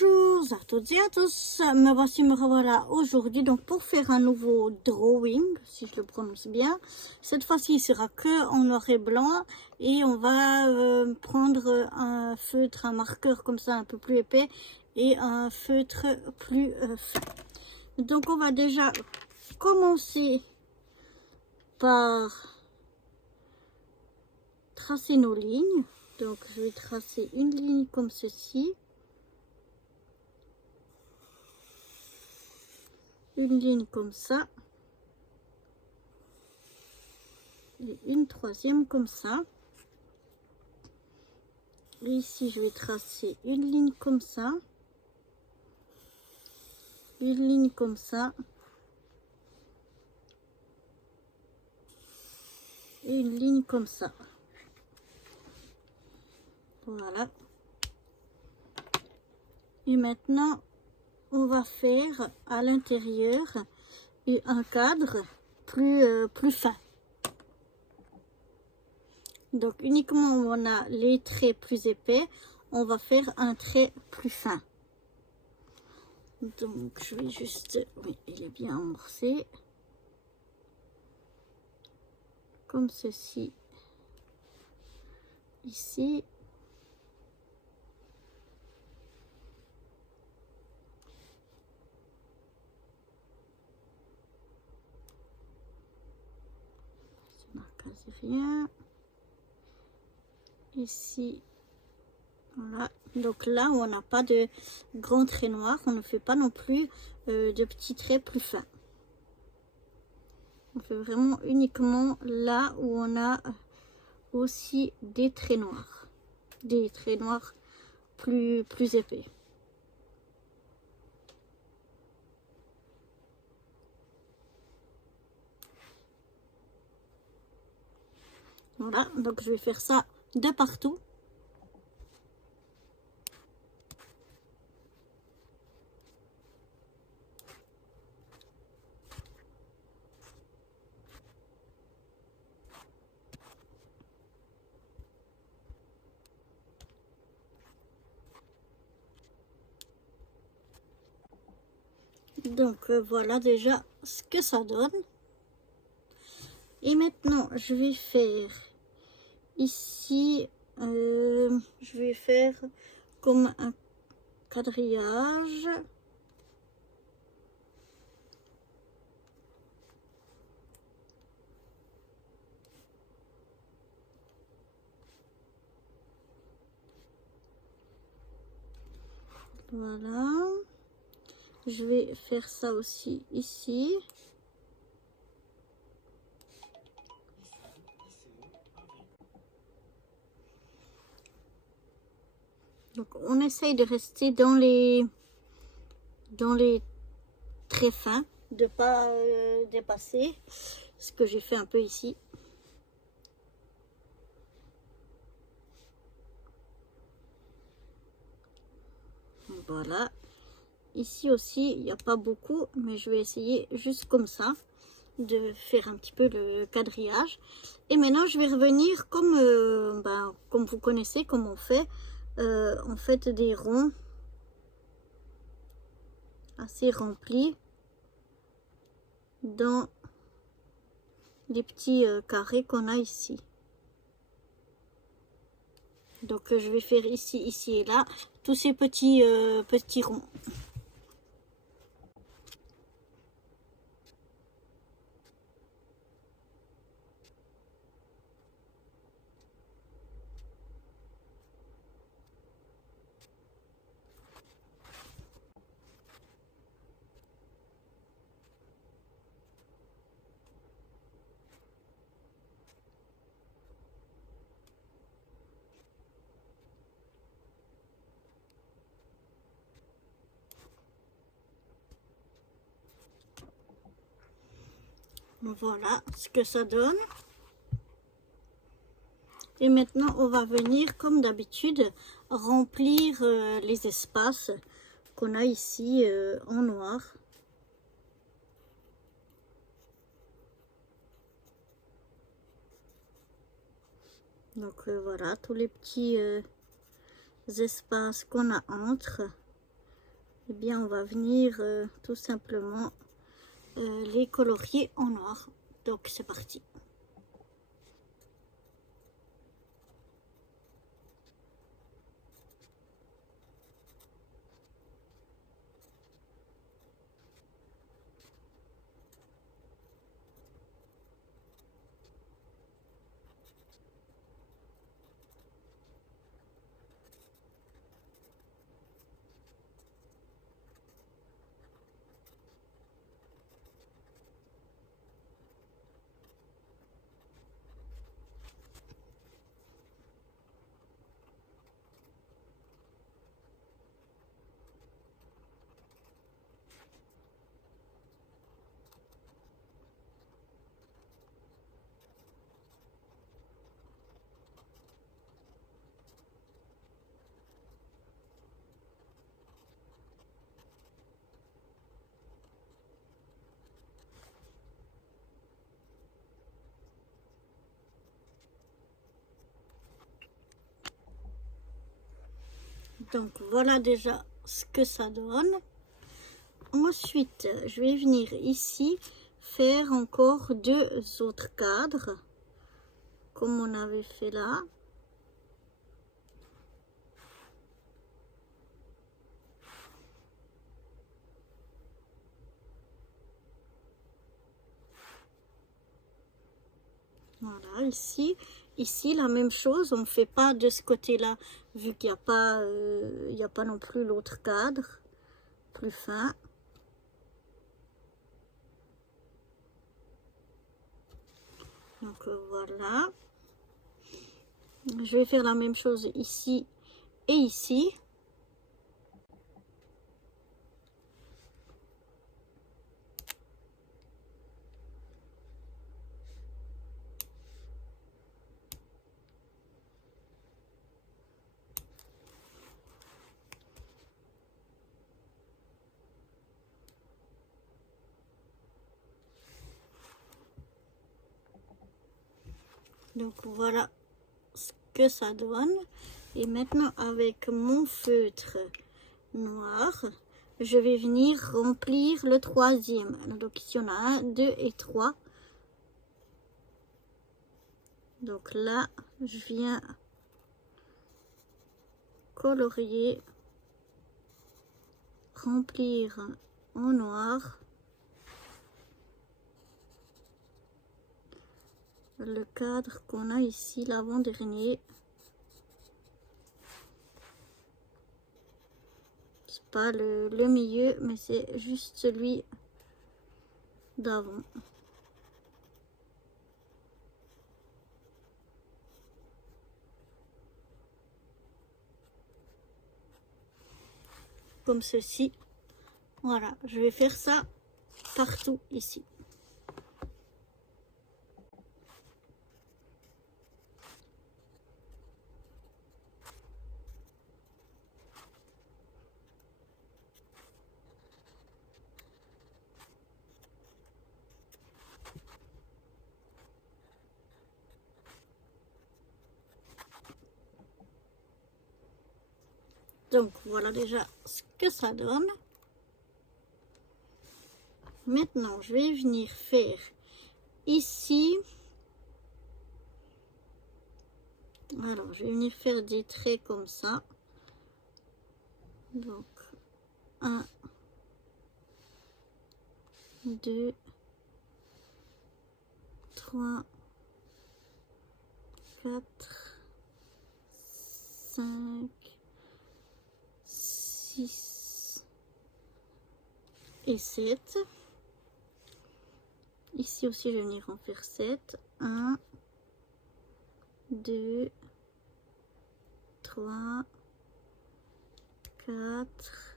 Bonjour à toutes et à tous, me revoilà aujourd'hui donc pour faire un nouveau drawing, si je le prononce bien. Cette fois-ci il sera que en noir et blanc et on va prendre un feutre, un marqueur comme ça un peu plus épais et un feutre plus fin. Donc on va déjà commencer par tracer nos lignes. Donc je vais tracer une ligne comme ceci. Une ligne comme ça et une troisième comme ça. Et ici je vais tracer une ligne comme ça, une ligne comme ça et une ligne comme ça. Voilà. Et maintenant on va faire à l'intérieur un cadre plus fin. Donc uniquement où on a les traits plus épais, on va faire un trait plus fin. Donc je vais juste, oui, il est bien amorcé, comme ceci, ici. Je marque rien. Ici, voilà. Donc là où on n'a pas de grands traits noirs, on ne fait pas non plus de petits traits plus fins. On fait vraiment uniquement là où on a aussi des traits noirs plus épais. Voilà, donc je vais faire ça de partout. Donc voilà déjà ce que ça donne. Et maintenant je vais faire ici, je vais faire comme un quadrillage. Voilà. Je vais faire ça aussi ici. Donc on essaye de rester dans les très fins, de pas dépasser ce que j'ai fait un peu ici. Voilà. Ici aussi, il n'y a pas beaucoup, mais je vais essayer juste comme ça de faire un petit peu le quadrillage. Et maintenant, je vais revenir comme, comme vous connaissez, comme on fait des ronds assez remplis dans les petits carrés qu'on a ici. Donc je vais faire ici, ici et là tous ces petits ronds. Voilà ce que ça donne. Et maintenant, on va venir, comme d'habitude, remplir les espaces qu'on a ici en noir. Donc voilà, tous les petits espaces qu'on a entre. eh bien on va venir tout simplement les colorier en noir. Donc c'est parti. Donc voilà déjà ce que ça donne. Ensuite, je vais venir ici faire encore deux autres cadres, comme on avait fait là. Voilà, ici la même chose, on ne fait pas de ce côté-là, vu qu'il n'y a pas non plus l'autre cadre, plus fin. Donc voilà. Je vais faire la même chose ici et ici. Donc voilà ce que ça donne. Et maintenant avec mon feutre noir, je vais venir remplir le troisième. Donc ici on a 1, 2 et 3. Donc là, je viens colorier, remplir en noir le cadre qu'on a ici, l'avant-dernier. C'est pas le milieu, mais c'est juste celui d'avant. Comme ceci. Voilà, je vais faire ça partout ici. Donc voilà déjà ce que ça donne. Maintenant, je vais venir faire ici. Alors, je vais venir faire des traits comme ça. Donc, 1, 2, 3, 4, 5, 6 et 7. Ici aussi, je vais venir en faire 7. 1, 2, 3, 4,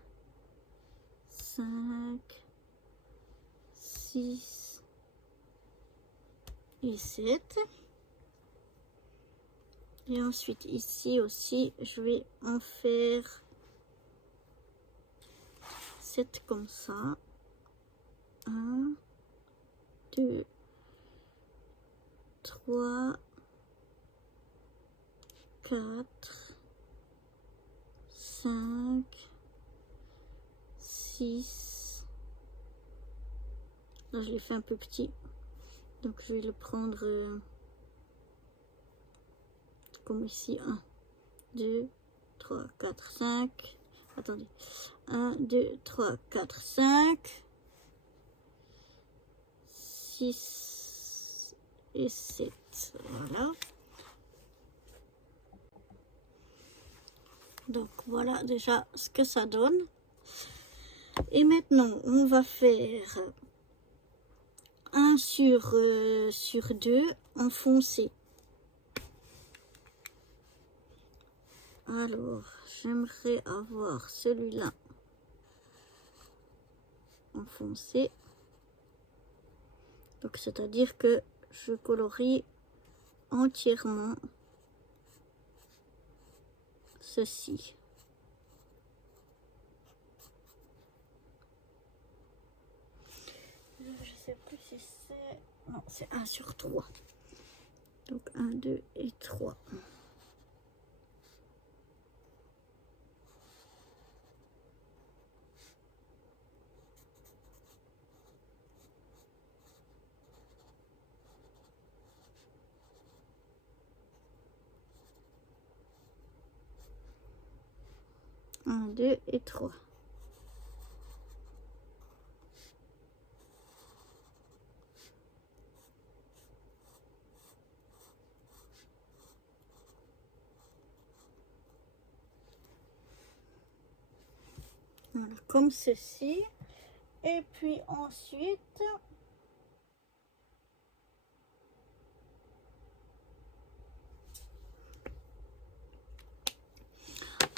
5, 6 et 7. Et ensuite, ici aussi, je vais en faire 7 comme ça. 1, 2, 3, 4, 5, 6. Là, je l'ai fait un peu petit. Donc, je vais le prendre comme ici. 1, 2, 3, 4, 5. Attendez. 1, 2, 3, 4, 5. 6 et 7. Voilà. Donc, voilà déjà ce que ça donne. Et maintenant, on va faire 1 sur 2 en foncé. Alors, j'aimerais avoir celui-là en foncé. Donc, c'est-à-dire que je colorie entièrement ceci. Je ne sais plus si c'est... Non, c'est 1 sur 3. Donc 1, 2 et 3. Un, 2 et 3. Voilà, comme ceci. Et puis ensuite,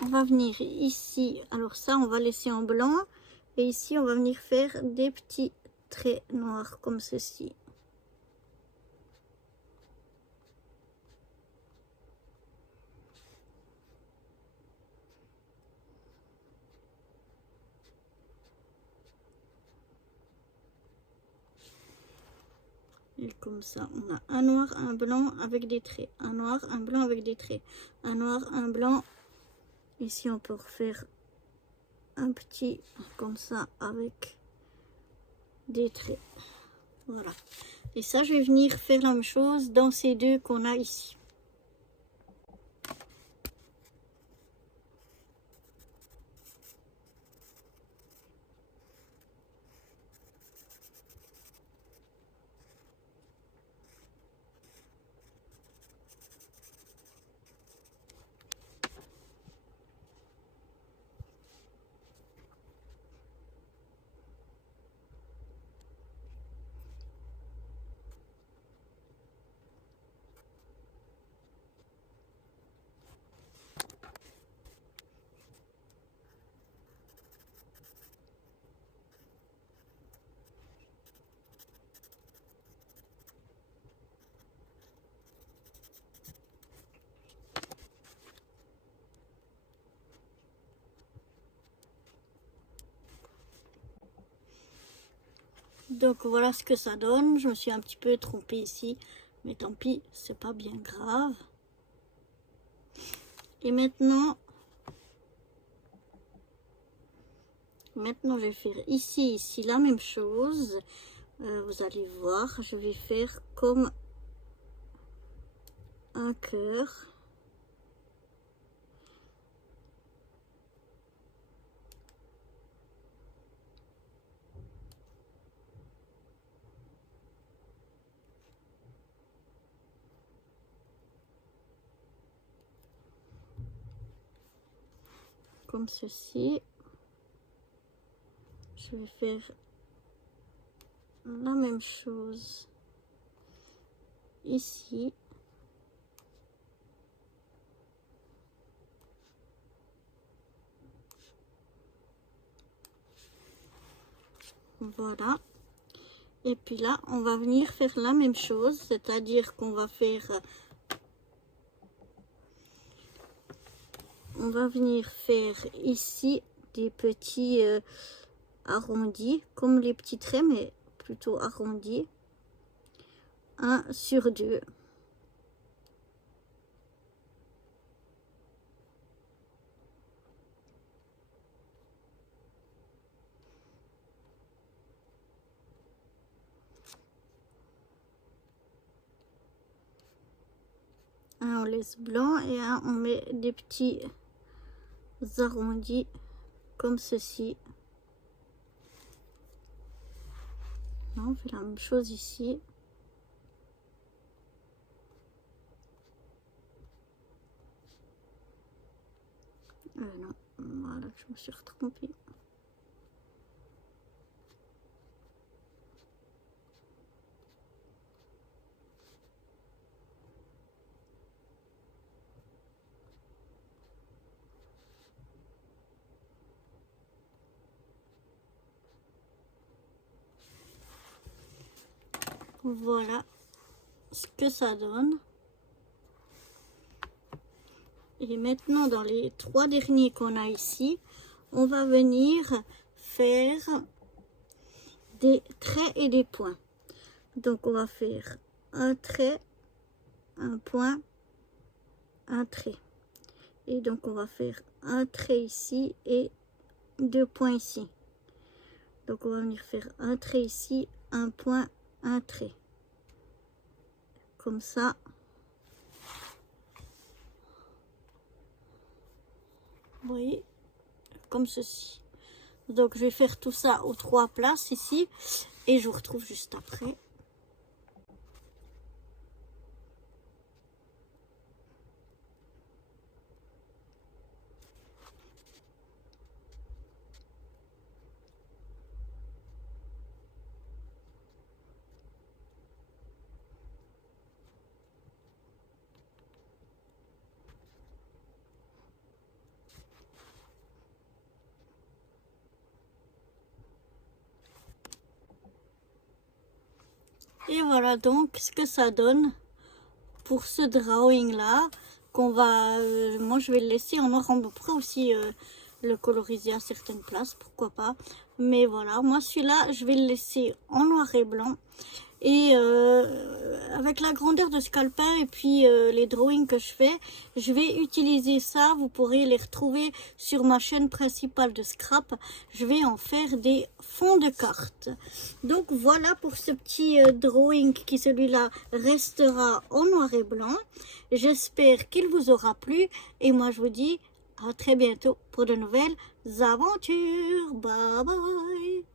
on va venir ici. Alors ça, on va laisser en blanc. Et ici, on va venir faire des petits traits noirs comme ceci. Et comme ça, on a un noir, un blanc avec des traits. Un noir, un blanc avec des traits. Un noir, un blanc. Ici, on peut refaire un petit comme ça avec des traits. Voilà. Et ça, je vais venir faire la même chose dans ces deux qu'on a ici. Donc voilà ce que ça donne. Je me suis un petit peu trompée ici, mais tant pis, c'est pas bien grave. Et maintenant, je vais faire ici la même chose. Vous allez voir, je vais faire comme un cœur. Comme ceci. Je vais faire la même chose ici. Voilà. Et puis là, on va venir faire la même chose, c'est-à-dire qu'on va faire... On va venir faire ici des petits arrondis, comme les petits traits, mais plutôt arrondis. 1 sur 2. Un on laisse blanc et un on met des petits arrondis comme ceci. On fait la même chose ici. Non, voilà, je me suis retrompée. Voilà ce que ça donne. Et maintenant, dans les 3 derniers qu'on a ici, on va venir faire des traits et des points. Donc, on va faire un trait, un point, un trait. Et donc, on va faire un trait ici et 2 points ici. Donc, on va venir faire un trait ici, un point, un trait. Comme ça. Vous voyez, comme ceci. Donc, je vais faire tout ça aux 3 places ici. Et je vous retrouve juste après. Et voilà donc ce que ça donne pour ce drawing là qu'on va moi je vais le laisser en noir. On pourrait aussi le coloriser à certaines places, pourquoi pas, mais voilà, moi celui-là je vais le laisser en noir et blanc et avec la grandeur de scalpin et puis les drawings que je fais, je vais utiliser ça. Vous pourrez les retrouver sur ma chaîne principale de scrap. Je vais en faire des fonds de cartes. Donc voilà pour ce petit drawing qui celui-là restera en noir et blanc. J'espère qu'il vous aura plu et moi je vous dis à très bientôt pour de nouvelles aventures. Bye bye.